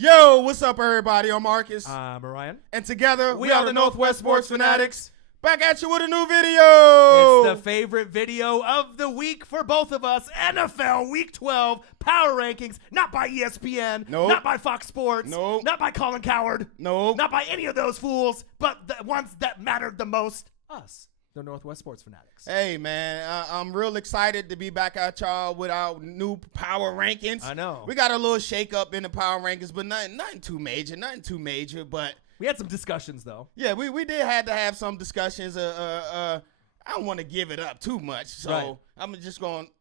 Yo, what's up, everybody? I'm Marcus. I'm Ryan. And together, we are the Northwest Sports Fanatics. Back at you with a new video. It's the favorite video of the week for both of us. NFL Week 12 Power Rankings. Not by ESPN. Nope. Not by Fox Sports. Nope. Not by Colin Cowherd. Nope. Not by any of those fools, but the ones that mattered the most. Us, the Northwest Sports Fanatics. Hey, man, I'm real excited to be back at y'all with our new Power Rankings. I know. We got a little shake-up in the Power Rankings, but nothing too major, but... We had some discussions, though. Yeah, we did have to have some discussions. I don't want to give it up too much, so Right. I'm just going to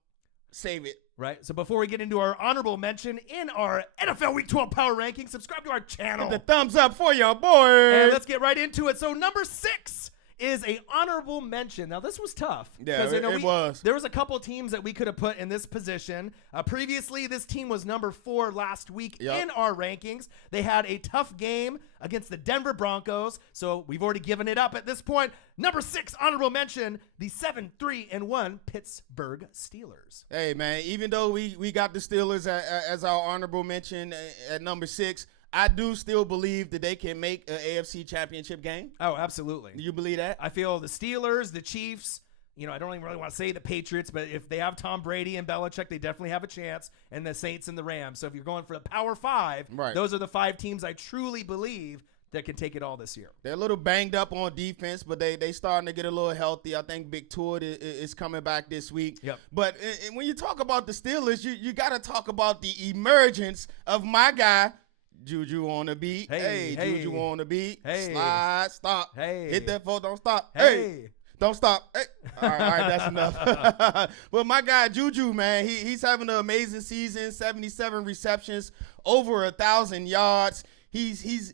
save it. Right. So before we get into our honorable mention in our NFL Week 12 Power Rankings, subscribe to our channel. Hit the thumbs up for your boy. And let's get right into it. So number 6 is a honorable mention. Now, this was tough. Yeah, it was. There was a couple teams that we could have put in this position. Previously, this team was number 4 last week in our rankings. They had a tough game against the Denver Broncos, so we've already given it up at this point. Number 6, honorable mention, the 7-3-1 Pittsburgh Steelers. Hey, man, even though we got the Steelers as our honorable mention at number 6, I do still believe that they can make an AFC championship game. Oh, absolutely. Do you believe that? I feel the Steelers, the Chiefs, I don't even really want to say the Patriots, but if they have Tom Brady and Belichick, they definitely have a chance, and the Saints and the Rams. So if you're going for the Power 5, right, those are the 5 teams I truly believe that can take it all this year. They're a little banged up on defense, but they starting to get a little healthy. I think Big Tua is coming back this week. Yep. But when you talk about the Steelers, you got to talk about the emergence of my guy, Juju on the beat. Hey, Juju on the beat. Hey. Slide, stop. Hey. Hit that foot, don't stop. Hey. Don't stop. Hey. All right, that's enough. But my guy, Juju, man, he's having an amazing season, 77 receptions, over 1,000 yards. He's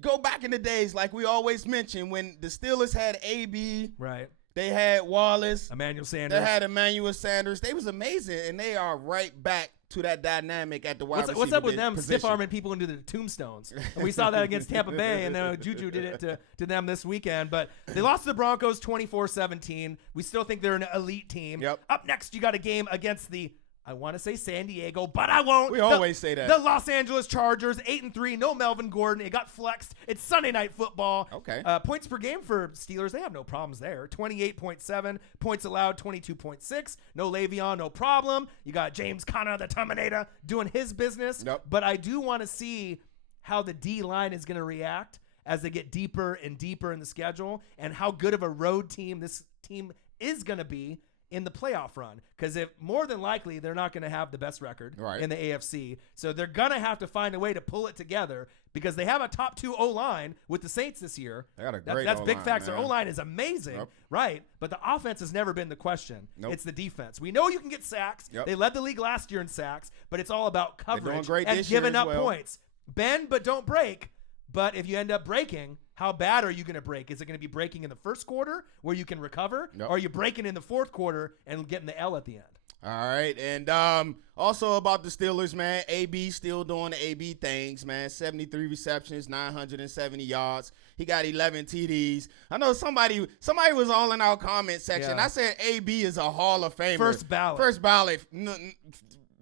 go back in the days, like we always mention, when the Steelers had AB. Right. They had Wallace. Emmanuel Sanders. They had Emmanuel Sanders. They was amazing, and they are right back to that dynamic at the wide receiver What's up with them position. stiff-arming people into the tombstones? And we saw that against Tampa Bay, and then Juju did it to them this weekend. But they lost to the Broncos 24-17. We still think they're an elite team. Yep. Up next, you got a game against the, I want to say San Diego, but I won't. We always say that. The Los Angeles Chargers, 8-3, no Melvin Gordon. It got flexed. It's Sunday Night Football. Okay. Points per game for Steelers, they have no problems there. 28.7. Points allowed, 22.6. No Le'Veon, no problem. You got James Conner, the Terminator, doing his business. Yep. But I do want to see how the D-line is going to react as they get deeper and deeper in the schedule, and how good of a road team this team is going to be in the playoff run, because if more than likely they're not going to have the best record in the AFC, so they're going to have to find a way to pull it together, because they have a top 2 O-line with the Saints this year. They got a great That's big O-line, facts. man. Their O-line is amazing, right? But the offense has never been the question. Nope. It's the defense. We know you can get sacks. Yep. They led the league last year in sacks, but it's all about coverage great and this year giving as up well. points. Bend but don't break. But if you end up breaking, how bad are you going to break? Is it going to be breaking in the first quarter where you can recover? Nope. Or are you breaking in the fourth quarter and getting the L at the end? All right, and also about the Steelers, man, AB still doing the AB things, man. 73 receptions, 970 yards. He got 11 TDs. I know somebody was all in our comment section. Yeah. I said AB is a Hall of Famer. First ballot. First ballot.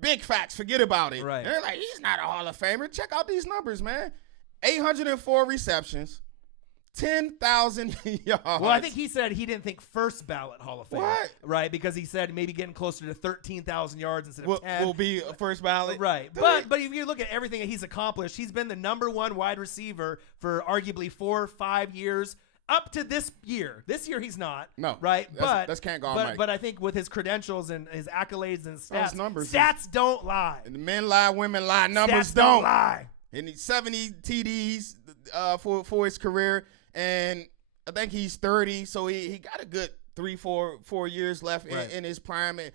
Big facts. Forget about it. Right. They're like, he's not a Hall of Famer. Check out these numbers, man. 804 receptions. 10,000 yards. Well, I think he said he didn't think first ballot Hall of Fame. What? Right, because he said maybe getting closer to 13,000 yards instead of 10. Will be a first ballot. Right. But if you look at everything that he's accomplished, he's been the number 1 wide receiver for arguably 4 or 5 years up to this year. This year he's not. No. Right? That's can't go on, Mike. But I think with his credentials and his accolades and Those numbers stats don't lie. And the men lie, women lie, numbers Stats don't lie. And he's 70 TDs for his career, and I think he's 30, so he got a good 4 years left in his prime. And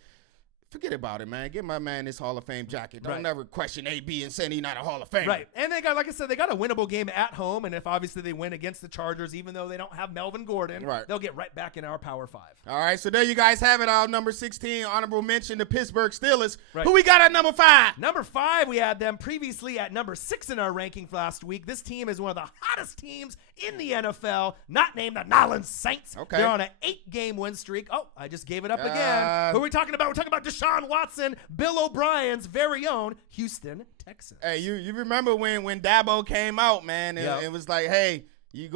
forget about it, man. Give my man this Hall of Fame jacket. Don't never question AB and saying he's not a Hall of Famer. Right. And they got, like I said, they got a winnable game at home. And if obviously they win against the Chargers, even though they don't have Melvin Gordon, they'll get right back in our Power 5. All right. So there you guys have it. Our number 16 honorable mention, the Pittsburgh Steelers. Right. Who we got at number 5? Number 5, we had them previously at number 6 in our ranking last week. This team is one of the hottest teams in the NFL, not named the Nolans Saints. Okay. They're on an 8-game win streak. Oh, I just gave it up again. Who are we talking about? We're talking about Deshaun Deshaun Watson, Bill O'Brien's very own Houston Texans. Hey, you remember when Dabo came out, man, and it was like, hey, you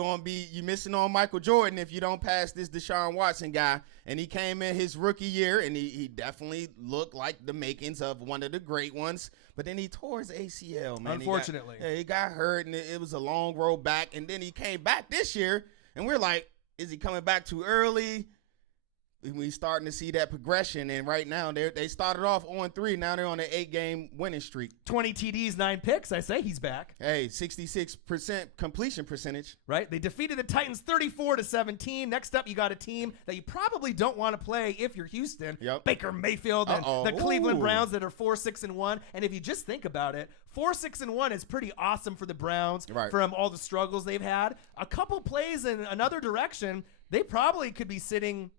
missing on Michael Jordan if you don't pass this Deshaun Watson guy. And he came in his rookie year, and he definitely looked like the makings of one of the great ones. But then he tore his ACL, man. Unfortunately. He got hurt, and it was a long road back. And then he came back this year, and we're like, is he coming back too early? We starting to see that progression, and right now they started off 0-3. Now they're on an 8-game winning streak. 20 TDs, 9 picks. I say he's back. Hey, 66% completion percentage. Right? They defeated the Titans 34-17. Next up, you got a team that you probably don't want to play if you're Houston. Yep. Baker Mayfield and the Cleveland Browns that are 4-6-1. And if you just think about it, 4-6-1 is pretty awesome for the Browns from all the struggles they've had. A couple plays in another direction, they probably could be sitting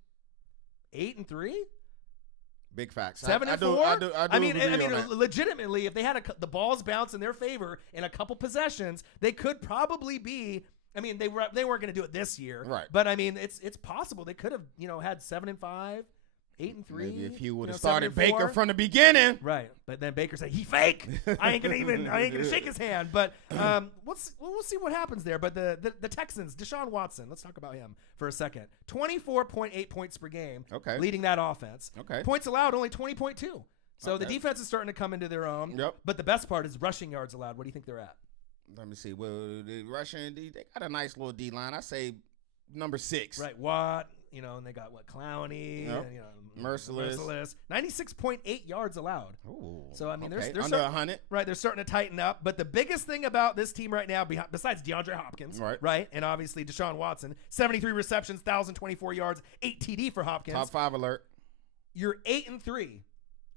8-3. Big facts. 7-4. I mean, legitimately, if they had the balls bounce in their favor in a couple possessions, they could probably be. I mean, they weren't going to do it this year, right? But I mean, it's possible they could have, had 7-5. 8-3. Maybe if he would have started Baker from the beginning, right? But then Baker said he fake. I ain't gonna shake his hand. But we'll see what happens there. But the Texans, Deshaun Watson. Let's talk about him for a second. 24.8 points per game. Okay. Leading that offense. Okay. Points allowed only 20.2. So the defense is starting to come into their own. Yep. But the best part is rushing yards allowed. What do you think they're at? Let me see. Well, the Russian they got a nice little D line. I say number 6. Right. Watt. And they got Clowney, yep. and, Merciless. 96.8 yards allowed. Ooh, so I mean, okay. they're under 100. Right, they're starting to tighten up. But the biggest thing about this team right now, besides DeAndre Hopkins, right, and obviously Deshaun Watson, 73 receptions, 1,024 yards, 8 TD for Hopkins. Top 5 alert. You're 8-3.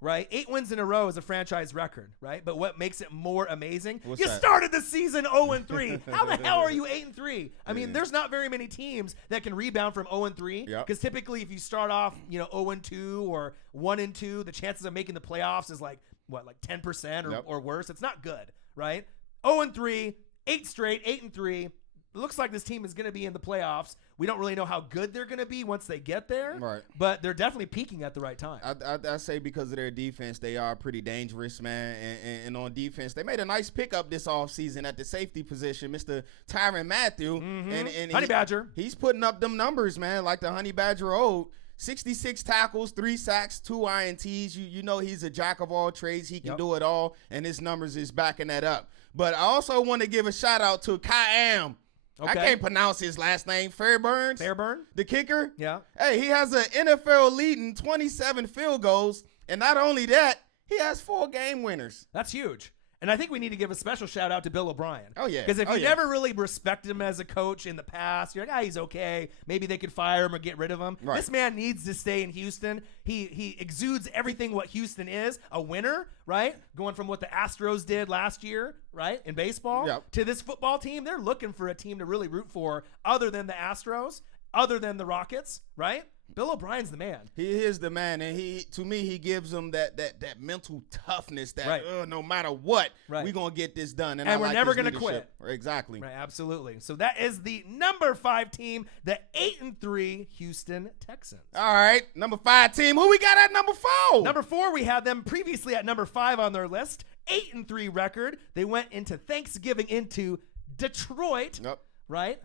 Right? 8 wins in a row is a franchise record, right? But what makes it more amazing, you started the season 0-3. How the hell are you 8-3? I mean, there's not very many teams that can rebound from 0-3. Because typically if you start off, 0-2 or 1-2, the chances of making the playoffs is like 10% or worse. It's not good, right? 0-3, 8 straight, 8-3. It looks like this team is going to be in the playoffs. We don't really know how good they're going to be once they get there, but they're definitely peaking at the right time. I say because of their defense, they are pretty dangerous, man. And on defense, they made a nice pickup this offseason at the safety position, Mr. Tyrann Mathieu. And Honey Badger. He's putting up them numbers, man, like the Honey Badger old. 66 tackles, 3 sacks, 2 INTs. You know he's a jack of all trades. He can do it all, and his numbers is backing that up. But I also want to give a shout-out to Ka'am. Okay. I can't pronounce his last name. Fairburn, the kicker. Yeah. Hey, he has an NFL leading 27 field goals, and not only that, he has 4 game winners. That's huge. And I think we need to give a special shout out to Bill O'Brien. Oh, yeah. Because if you never really respected him as a coach in the past, you're like, he's okay. Maybe they could fire him or get rid of him. Right. This man needs to stay in Houston. He exudes everything what Houston is, a winner, right? Going from what the Astros did last year, right, in baseball, to this football team. They're looking for a team to really root for other than the Astros, other than the Rockets, right? Bill O'Brien's the man. He is the man, and to me, he gives them that mental toughness that no matter what, we're going to get this done. And we're never going to quit. Exactly. Right, absolutely. So that is the number 5 team, the 8-3 Houston Texans. All right, number 5 team. Who we got at number 4? Number 4, we had them previously at number 5 on their list. 8-3 record. They went into Thanksgiving into Detroit, right?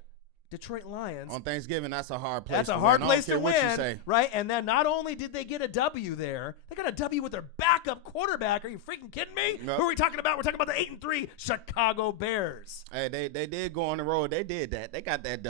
Detroit Lions. On Thanksgiving, that's a hard place to win. That's a hard place to win, right? And then not only did they get a W there, they got a W with their backup quarterback. Are you freaking kidding me? Who are we talking about? We're talking about the 8-3 Chicago Bears. Hey, they did go on the road. They did that. They got that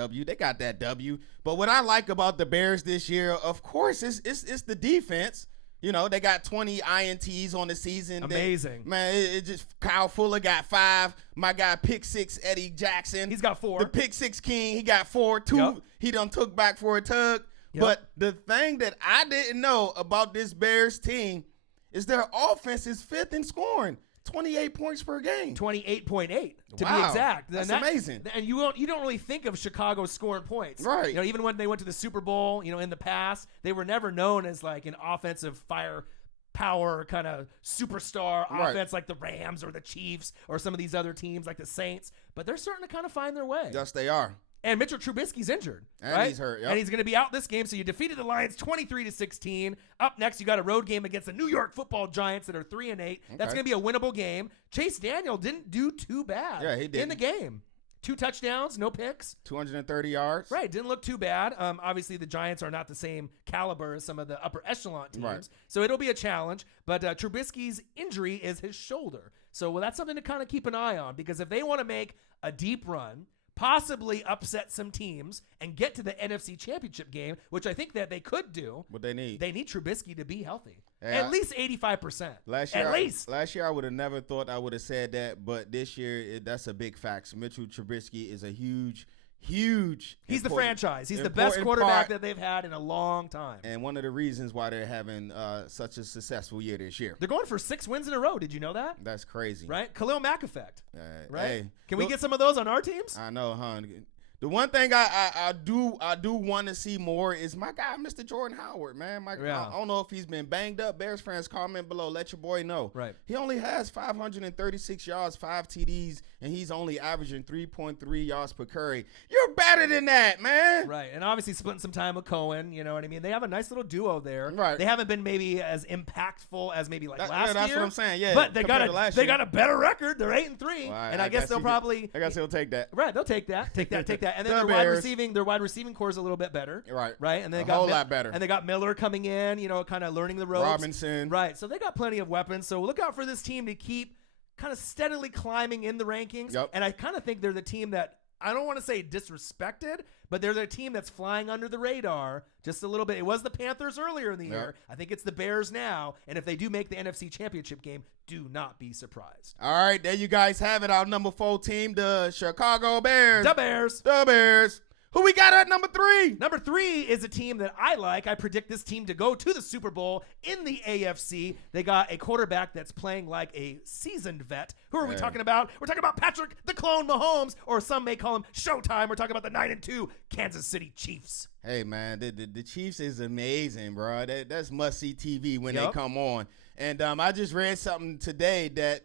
W. But what I like about the Bears this year, of course, it's the defense. They got 20 INTs on the season. Amazing. It just Kyle Fuller got 5. My guy Pick 6, Eddie Jackson. He's got 4. The Pick 6 King, he got 4. 2, he done took back for a tug. But the thing that I didn't know about this Bears team is their offense is 5th in scoring. 28 points per game. 28.8 to be exact. That's amazing. And you don't really think of Chicago scoring points. Right. Even when they went to the Super Bowl, in the past, they were never known as like an offensive firepower kind of superstar offense like the Rams or the Chiefs or some of these other teams like the Saints. But they're starting to kind of find their way. Yes, they are. And Mitchell Trubisky's injured, And right? he's hurt, yep. And he's going to be out this game. So you defeated the Lions 23-16. Up next, you got a road game against the New York Football Giants that are 3-8. That's going to be a winnable game. Chase Daniel didn't do too bad Yeah, he did in the game. 2 touchdowns, no picks. 230 yards. Right, didn't look too bad. Obviously, the Giants are not the same caliber as some of the upper echelon teams. Right. So it'll be a challenge. But Trubisky's injury is his shoulder. So that's something to kind of keep an eye on, because if they want to make a deep run, possibly upset some teams, and get to the NFC Championship game, which I think that they could do. What they need. They need Trubisky to be healthy. Yeah, At least 85%. Last year, I would have never thought I would have said that, but this year, that's a big fact. Mitchell Trubisky is a huge. He's the franchise. He's the best quarterback that they've had in a long time. And one of the reasons why they're having such a successful year this year. They're going for 6 wins in a row. Did you know that? That's crazy. Right? Khalil Mack effect. Right? Hey, Can we get some of those on our teams? I know, huh? The one thing I do want to see more is my guy, Mr. Jordan Howard, man. I don't know if he's been banged up. Bears fans, comment below. Let your boy know. Right. He only has 536 yards, 5 TDs, and he's only averaging 3.3 yards per carry. You're better than that, man. Right. And obviously splitting some time with Cohen, you know what I mean? They have a nice little duo there. Right. They haven't been maybe as impactful as maybe last year. That's what I'm saying, yeah. But they got a better record. They're 8-3. Well, and I guess they'll probably. I guess he'll take that. Right. They'll take that. Take that. And then their wide receiving core is a little bit better. Right. And they got a whole lot better. And they got Miller coming in, kind of learning the ropes. Robinson. Right. So they got plenty of weapons. So look out for this team to keep kind of steadily climbing in the rankings. Yep. And I kind of think they're the team that, I don't want to say disrespected, but they're the team that's flying under the radar just a little bit. It was the Panthers earlier in the year. I think it's the Bears now. And if they do make the NFC Championship game, do not be surprised. All right, there you guys have it. Our number 4 team, the Chicago Bears. The Bears. The Bears. Who we got at number 3? Number 3 is a team that I like. I predict this team to go to the Super Bowl in the AFC. They got a quarterback that's playing like a seasoned vet. Who are we talking about? We're talking about Patrick the Clone Mahomes, or some may call him Showtime. We're talking about the 9-2 Kansas City Chiefs. Hey, man, the Chiefs is amazing, bro. That's must-see TV when they come on. And I just read something today that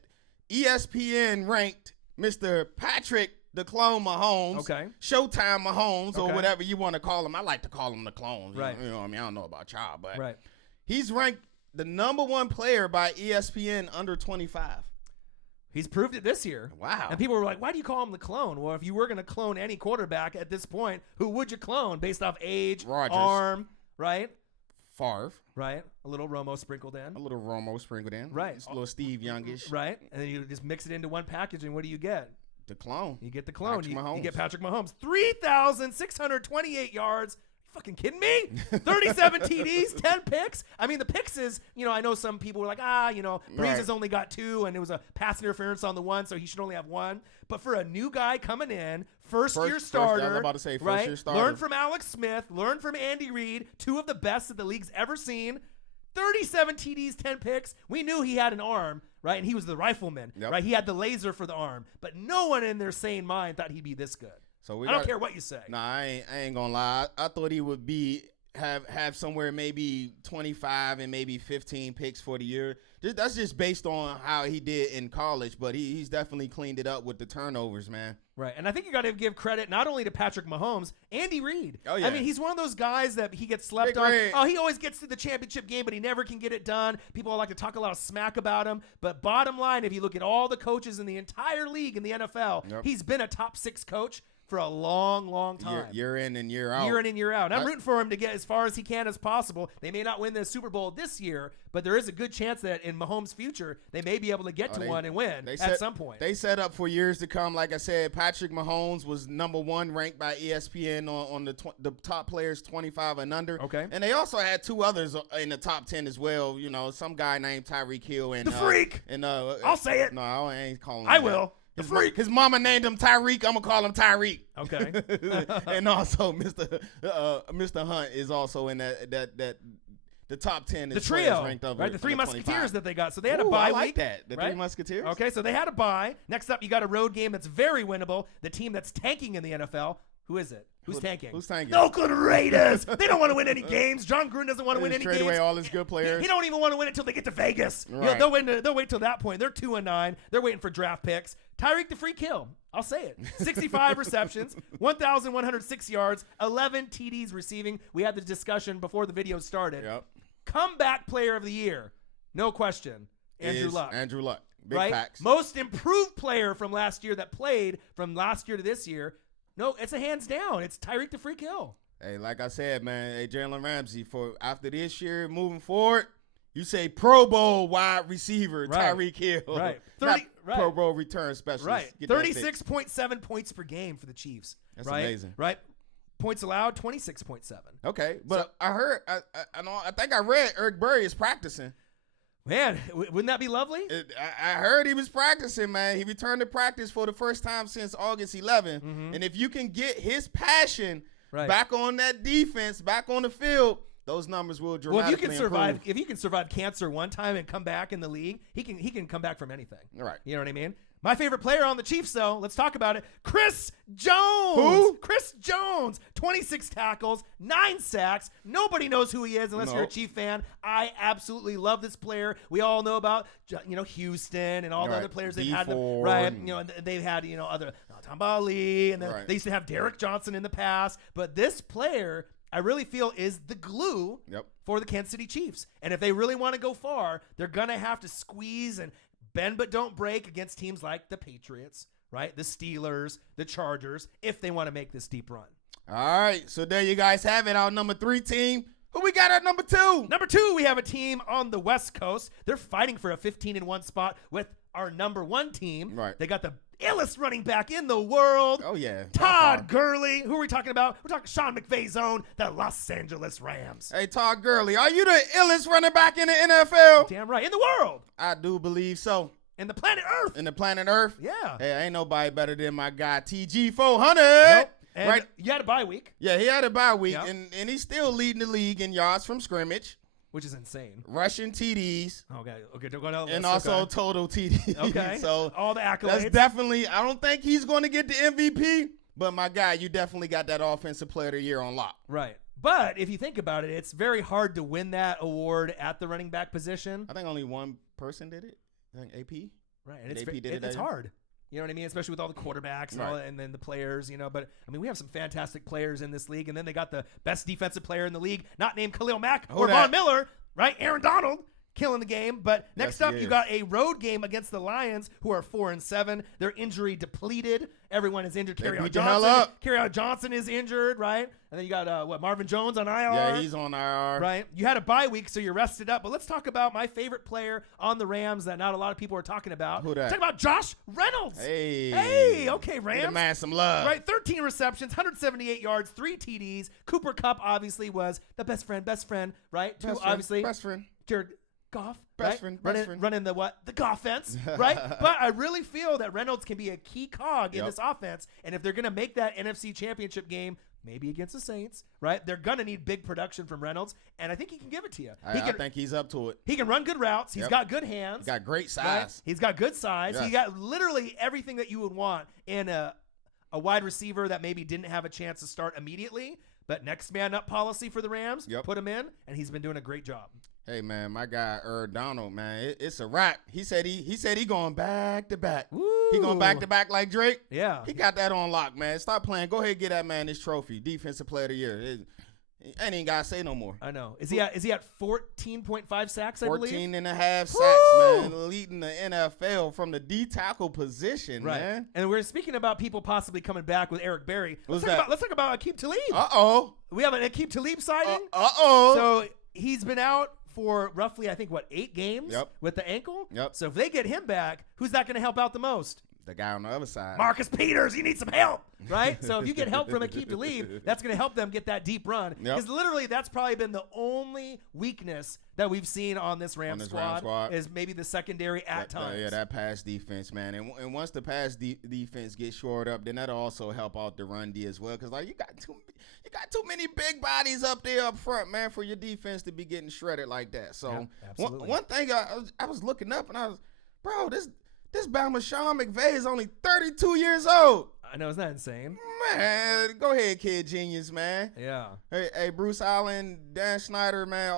ESPN ranked Mr. Patrick the Clone Mahomes, Showtime Mahomes, or whatever you want to call him. I like to call him the Clone. Right. You know what I mean? I don't know about y'all, but right. He's ranked the number 1 player by ESPN under 25. He's proved it this year. Wow. And people were like, why do you call him the clone? Well, if you were going to clone any quarterback at this point, who would you clone based off age, Rodgers. arm, right? Favre. Right. A little Romo sprinkled in. Right. A little Steve Youngish. Right. And then you just mix it into one package, and what do you get? The clone. You get the clone. You get Patrick Mahomes. 3,628 yards. Fucking kidding me? 37 TDs, 10 picks. I mean, the picks is, I know some people were like, Breeze has only got 2, and it was a pass interference on the 1, so he should only have 1. But for a new guy coming in, first-year starter, I was about to say right? First-year starter. Learn from Alex Smith, learn from Andy Reid, 2 of the best that the league's ever seen. 37 TDs, 10 picks. We knew he had an arm, right? And he was the rifleman, right? He had the laser for the arm. But no one in their sane mind thought he'd be this good. So I don't care what you say. Nah, I ain't gonna lie. I thought he would have somewhere maybe 25 and maybe 15 picks for the year. That's just based on how he did in college, but he's definitely cleaned it up with the turnovers, man. Right, and I think you got to give credit not only to Patrick Mahomes, Andy Reid. Oh, yeah. I mean, he's one of those guys that he gets slept on. Oh, he always gets to the championship game, but he never can get it done. People like to talk a lot of smack about him. But bottom line, if you look at all the coaches in the entire league in the NFL, he's been a top 6 coach for a long, long time. Year in and year out. Year in and year out. And I'm rooting for him to get as far as he can as possible. They may not win the Super Bowl this year, but there is a good chance that in Mahomes' future, they may be able to get to one and win at some point. They set up for years to come. Like I said, Patrick Mahomes was number 1 ranked by ESPN on the top players 25 and under. Okay. And they also had 2 others in the top 10 as well. Some guy named Tyreek Hill. And the Freak. And I'll say it. No, I ain't calling him I that. will. The Freak. His mama named him Tyreek. I'm gonna call him Tyreek. Okay. And also, Mr. Hunt is also in the top 10. The trio, ranked over, right? The 3 Musketeers 25. that they got. So they had a bye week. I like that. The right? 3 Musketeers. Okay, so they had a bye. Next up, you got a road game that's very winnable. The team that's tanking in the NFL, Who is it? Who's tanking? Who's tanking? The Oakland Raiders. They don't want to win any games. John Gruden doesn't want to win any games. Trade away all his good players. He don't even want to win until they get to Vegas. Right. They'll wait till that point. They're 2-9. They're waiting for draft picks. Tyreek the freak hill. I'll say it. 65 receptions, 1,106 yards, 11 TDs receiving. We had the discussion before the video started. Yep. Comeback player of the year. No question. Andrew Luck. Andrew Luck. Big right? facts. Most improved player from last year that played from last year to this year. No, it's a hands down. It's Tyreek the freak hill. Hey, like I said, man, hey, Jalen Ramsey, for after this year, moving forward, you say Pro Bowl wide receiver, Right. Tyreek Hill. Right. Not 30 right. Pro Bowl return specialist. Right. Get that fixed. 36.7 points per game for the Chiefs. That's right? amazing. Right. Points allowed, 26.7. Okay, but I heard, I think I read Eric Berry is practicing. Man, wouldn't that be lovely? I heard he was practicing, man. He returned to practice for the first time since August 11. And if you can get his passion back on that defense, back on the field, those numbers will dramatically improve. If you can survive cancer one time and come back in the league, he can come back from anything. Right. You know what I mean? My favorite player on the Chiefs, though, let's talk about it. Chris Jones. Who? Chris Jones. 26 tackles, 9 sacks. Nobody knows who he is unless you're a Nope. Chief fan. I absolutely love this player. We all know about, Houston and all the Right. other players they've D had. Ford. Right. And they've had, other Tom Bali, and then Right. they used to have Derek Johnson in the past. But this player, I really feel, is the glue for the Kansas City Chiefs. And if they really want to go far, they're going to have to squeeze and bend but don't break against teams like the Patriots, right? The Steelers, the Chargers, if they want to make this deep run. All right, so there you guys have it. Our number 3 team. Who we got at number 2? Number 2, we have a team on the West Coast. They're fighting for a 15-1 spot with our number 1 team. Right. They got the illest running back in the world. Oh, yeah. Todd Gurley. Who are we talking about? We're talking Sean McVay's own, the Los Angeles Rams. Hey, Todd Gurley, are you the illest running back in the NFL? Damn right. In the world. I do believe so. In the planet Earth. In the planet Earth? Yeah. Hey, ain't nobody better than my guy, TG 400. Nope. And right? you had a bye week. Yeah, he had a bye week, Yep. and he's still leading the league in yards from scrimmage, Which is insane. rushing TDs, Okay, don't go down the and list. also total TDs. Okay. So all the accolades. that's definitely, I don't think he's going to get the MVP, but my guy, you definitely got that offensive player of the year on lock. Right. But if you think about it, it's very hard to win that award at the running back position. I think only one person did it. I think AP. Right. And Did it's AP did it it's that year? hard. You know what I mean? Especially with all the quarterbacks and, Right. and then the players, But, we have some fantastic players in this league. And then they got the best defensive player in the league, not named Khalil Mack or Von Miller, right? Aaron Donald killing the game. But next Yes, up, he you is. got a road game against the Lions, who are 4-7. They're injury depleted. Everyone is injured. They Kerryon beat the hell Johnson. up. Kerryon Johnson is injured, right? And then you got, Marvin Jones on IR. Yeah, he's on IR. Right. You had a bye week, so you're rested up. But let's talk about my favorite player on the Rams that not a lot of people are talking about. Who that? Talk about Josh Reynolds. Hey. Okay, Give the Rams. man some love. Right, 13 receptions, 178 yards, 3 TDs. Cooper Kupp obviously was the best friend, right? Best friend, Obviously, Best friend. Jared Goff, Best right? friend, best friend. Running the what? The Goffense, right? But I really feel that Reynolds can be a key cog in Yep. this offense. And if they're going to make that NFC Championship game, maybe against the Saints, right? They're going to need big production from Reynolds, and I think he can give it to you. I think he's up to it. He can run good routes. He's Yep. got good hands. He's got great right? size. He's got good size. Yes. He got literally everything that you would want in a wide receiver that maybe didn't have a chance to start immediately. But next man up policy for the Rams, Yep. put him in, and he's been doing a great job. Hey man, my guy Donald, man, it's a wrap. He said he going back to back. He going back to back like Drake. Yeah. He got that on lock, man. Stop playing. Go ahead and get that man this trophy, defensive player of the year. I ain't gotta say no more. I know. Is he at 14.5 sacks, I believe? 14 and a half sacks, Woo! man, leading the NFL from the D tackle position, Right. man. And we're speaking about people possibly coming back with Eric Berry. Who's Let's that? talk about Aqib Talib. Uh-oh. We have an Aqib Talib signing. Uh-oh. So he's been out for roughly, I think, 8 games Yep. with the ankle? Yep. So if they get him back, who's that going to help out the most? The guy on the other side. Marcus Peters, you need some help, right? So if you get help from Aqib Talib, that's going to help them get that deep run. Yep. Because literally that's probably been the only weakness that we've seen on this Rams squad is maybe the secondary at times. Yeah, that pass defense, man. And once the pass defense gets shored up, then that'll also help out the run D as well. Because like you got too many big bodies up there up front, man, for your defense to be getting shredded like that. So Yeah, absolutely. one thing I was looking up and I was, bro, this Bama Sean McVay is only 32 years old. I know, isn't that insane? Man, go ahead, Kid Genius, man. Yeah. Hey, Bruce Allen, Dan Snyder, man.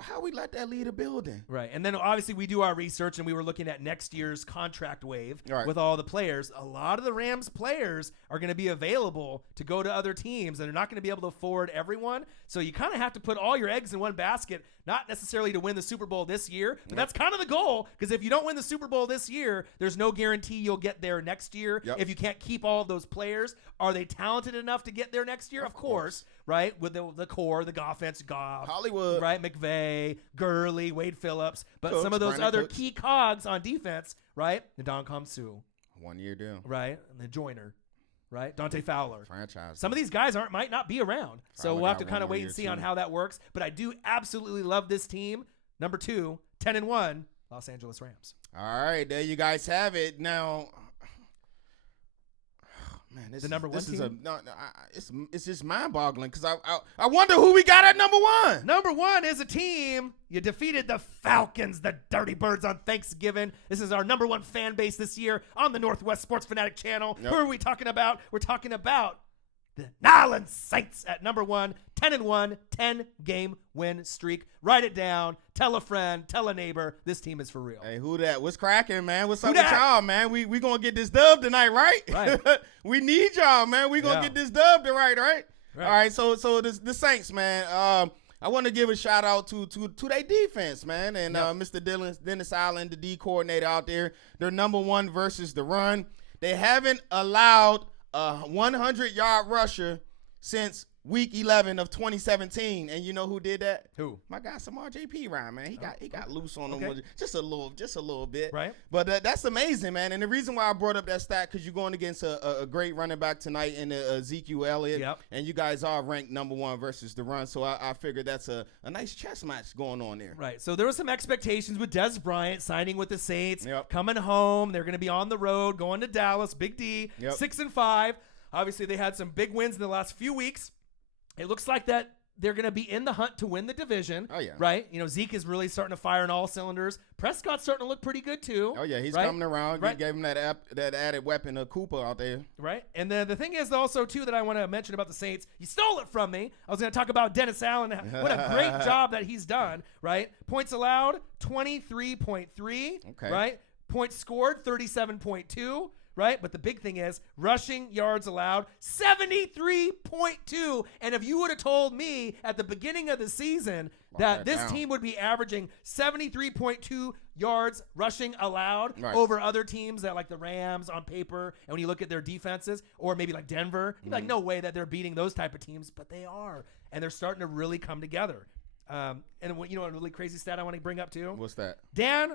How we let that lead a building? Right. And then obviously we do our research, and we were looking at next year's contract wave Right. with all the players. A lot of the Rams players are going to be available to go to other teams, and they're not going to be able to afford everyone. So you kind of have to put all your eggs in one basket, not necessarily to win the Super Bowl this year, but that's kind of the goal, because if you don't win the Super Bowl this year, there's no guarantee you'll get there next year. Yep. If you can't keep all of those players, are they talented enough to get there next year? Of course, right? With the core, the offense, Goff, Hollywood. right? McVay, Gurley, Wade Phillips, but Cooks, some of those Brandon other Cooks. key cogs on defense, right? Ndamukong Suh, 1 year deal. right? And then Joyner, right? Dante Fowler. Franchise. Some of these guys might not be around. So Fowler we'll have got to kind of one wait more and see year, on too. how that works. But I do absolutely love this team. Number 2, 10-1, Los Angeles Rams. All right, there you guys have it. Now, man, this The number one this is team? it's just mind-boggling because I wonder who we got at number 1. Number 1 is a team. You defeated the Falcons, the Dirty Birds, on Thanksgiving. This is our number 1 fan base this year on the Northwest Sports Fanatic channel. Yep. Who are we talking about? We're talking about the New Orleans Saints at number 1, 10-1, 10-game win streak. Write it down. Tell a friend. Tell a neighbor. This team is for real. Hey, who that? What's cracking, man? What's Who up with dat? y'all, man? We gonna get this dub tonight, right? Right. We need y'all, man. We gonna Yeah. get this dub tonight, right? Right. All right. So the Saints, man. I want to give a shout out to their defense, man, and Yep. Mr. Dennis Allen, the D coordinator out there. They're number 1 versus the run. They haven't allowed a 100-yard rusher since week 11 of 2017, and you know who did that? Who? My guy, Samar JP Ryan, man. He got loose on him Okay. with just a little bit. Right. But that's amazing, man. And the reason why I brought up that stat, because you're going against a great running back tonight in Ezekiel Elliott. Yep. And you guys are ranked number 1 versus the run. So I figured that's a nice chess match going on there. Right. So there were some expectations with Des Bryant signing with the Saints, Yep. coming home. They're going to be on the road, going to Dallas, Big D, Yep. 6-5. Obviously, they had some big wins in the last few weeks. It looks like that they're going to be in the hunt to win the division. Oh, yeah. Right? You know, Zeke is really starting to fire on all cylinders. Prescott's starting to look pretty good, too. Oh, yeah. He's right? coming around. Right. Gave him that added weapon of Cooper out there. Right? And then the thing is also, too, that I want to mention about the Saints, you stole it from me. I was going to talk about Dennis Allen. What a great job that he's done, right? Points allowed, 23.3. Okay. Right? Points scored, 37.2. Right? But the big thing is rushing yards allowed, 73.2. And if you would have told me at the beginning of the season that that this down. team would be averaging 73.2 yards rushing allowed Right. over other teams that like the Rams on paper, and when you look at their defenses, or maybe like Denver, you're like, no way that they're beating those type of teams, but they are. And they're starting to really come together. And what, you know, a really crazy stat I want to bring up too? What's that? Dan,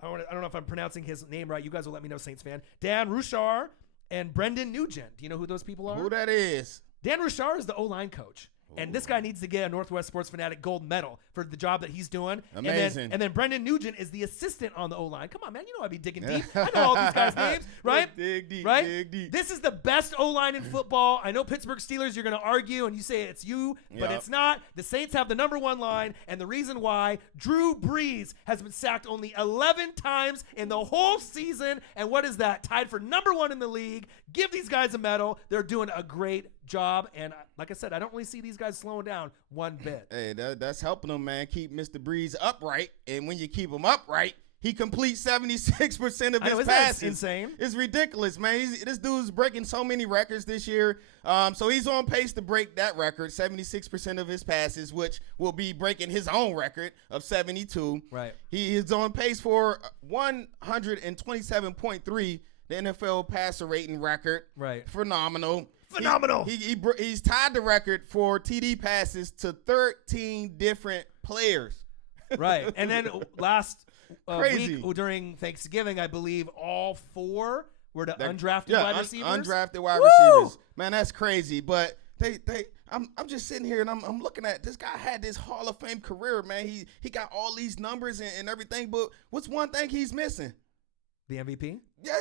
I don't know if I'm pronouncing his name right. You guys will let me know, Saints fan. Dan Rushar and Brendan Nugent. Do you know who those people are? Who that is? Dan Rushar is the O-line coach. And this guy needs to get a Northwest Sports Fanatic gold medal for the job that he's doing. Amazing. And then Brendan Nugent is the assistant on the O-line. Come on, man. You know I'd be digging deep. I know all these guys' names, right? Dig deep, right? dig deep. This is the best O-line in football. I know Pittsburgh Steelers, you're going to argue and you say it's you, but Yep. it's not. The Saints have the number 1 line, and the reason why Drew Brees has been sacked only 11 times in the whole season. And what is that? Tied for number 1 in the league. Give these guys a medal. They're doing a great job. And like I said, I don't really see these guys slowing down one bit. Hey, that's helping them, man. Keep Mr. Breeze upright. And when you keep him upright, he completes 76% of I know, his isn't that passes. insane? It's ridiculous, man. This dude's breaking so many records this year. So he's on pace to break that record, 76% of his passes, which will be breaking his own record of 72. Right. He is on pace for 127.3, the NFL passer rating record. Right. Phenomenal. Phenomenal. He's tied the record for TD passes to 13 different players. Right. And then last Crazy. week during Thanksgiving, I believe all 4 were the undrafted wide receivers. Undrafted wide Woo! receivers. Man, that's crazy. But I'm just sitting here and I'm looking at this guy had this Hall of Fame career, man. He got all these numbers and everything, but what's one thing he's missing? The MVP? Yeah,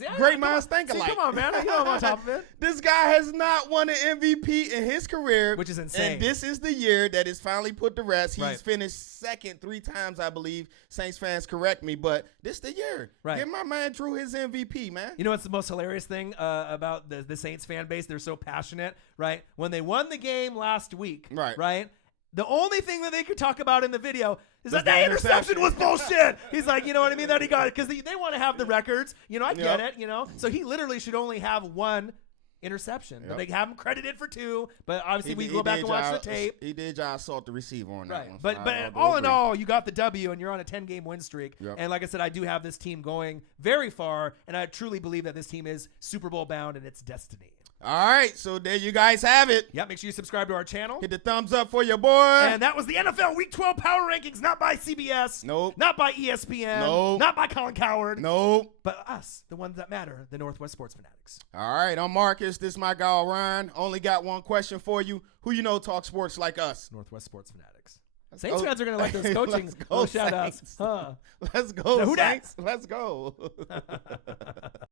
Yeah, great minds think See, alike. come on, man. You know I'm on top of it. This guy has not won an MVP in his career, Which is insane. And this is the year that is finally put to rest. He's Right. finished second 3 times, I believe. Saints fans correct me, but this the year. Right. Give my man Drew his MVP, man. You know what's the most hilarious thing about the Saints fan base? They're so passionate, right? When they won the game last week, right? The only thing that they could talk about in the video is that the interception was bullshit. He's like, you know what I mean? That he got it because they want to have the records. You know, I get it. You know, so he literally should only have 1 interception, but they have him credited for 2. But obviously, we go back and watch the tape. He did just assault the receiver on that one. But all in all, you got the W, and you're on a 10-game win streak. And like I said, I do have this team going very far, and I truly believe that this team is Super Bowl bound in its destiny. All right, so there you guys have it. Yeah, make sure you subscribe to our channel. Hit the thumbs up for your boy. And that was the NFL Week 12 Power Rankings, not by CBS. Nope. Not by ESPN. Nope. Not by Colin Cowherd. Nope. But us, the ones that matter, the Northwest Sports Fanatics. All right, I'm Marcus. This is my guy, Ryan. Only got one question for you. Who you know talk sports like us? Northwest Sports Fanatics. Saints fans are going to like those coaching shout-outs. Huh. Let's go, So who dat? Saints. Let's go.